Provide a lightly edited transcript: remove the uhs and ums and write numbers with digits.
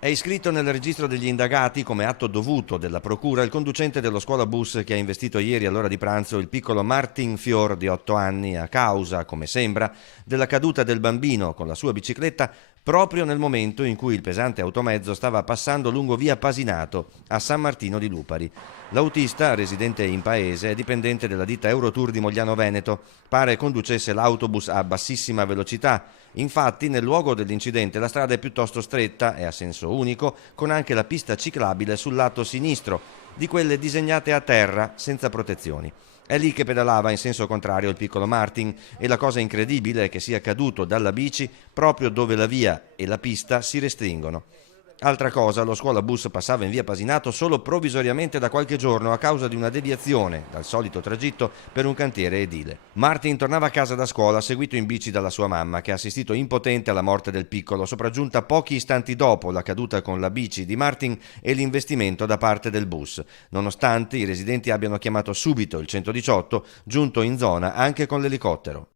È iscritto nel registro degli indagati come atto dovuto della procura il conducente dello scuolabus che ha investito ieri all'ora di pranzo il piccolo Martin Fior di 8 anni a causa, come sembra, della caduta del bambino con la sua bicicletta proprio nel momento in cui il pesante automezzo stava passando lungo via Pasinato a San Martino di Lupari. L'autista, residente in paese, è dipendente della ditta Eurotour di Mogliano Veneto. Pare conducesse l'autobus a bassissima velocità. Infatti, nel luogo dell'incidente la strada è piuttosto stretta e a senso unico, con anche la pista ciclabile sul lato sinistro, di quelle disegnate a terra senza protezioni. È lì che pedalava in senso contrario il piccolo Martin e la cosa incredibile è che sia caduto dalla bici proprio dove la via e la pista si restringono. Altra cosa, lo scuolabus passava in via Pasinato solo provvisoriamente da qualche giorno a causa di una deviazione dal solito tragitto per un cantiere edile. Martin tornava a casa da scuola seguito in bici dalla sua mamma, che ha assistito impotente alla morte del piccolo, sopraggiunta pochi istanti dopo la caduta con la bici di Martin e l'investimento da parte del bus, nonostante i residenti abbiano chiamato subito il 118, giunto in zona anche con l'elicottero.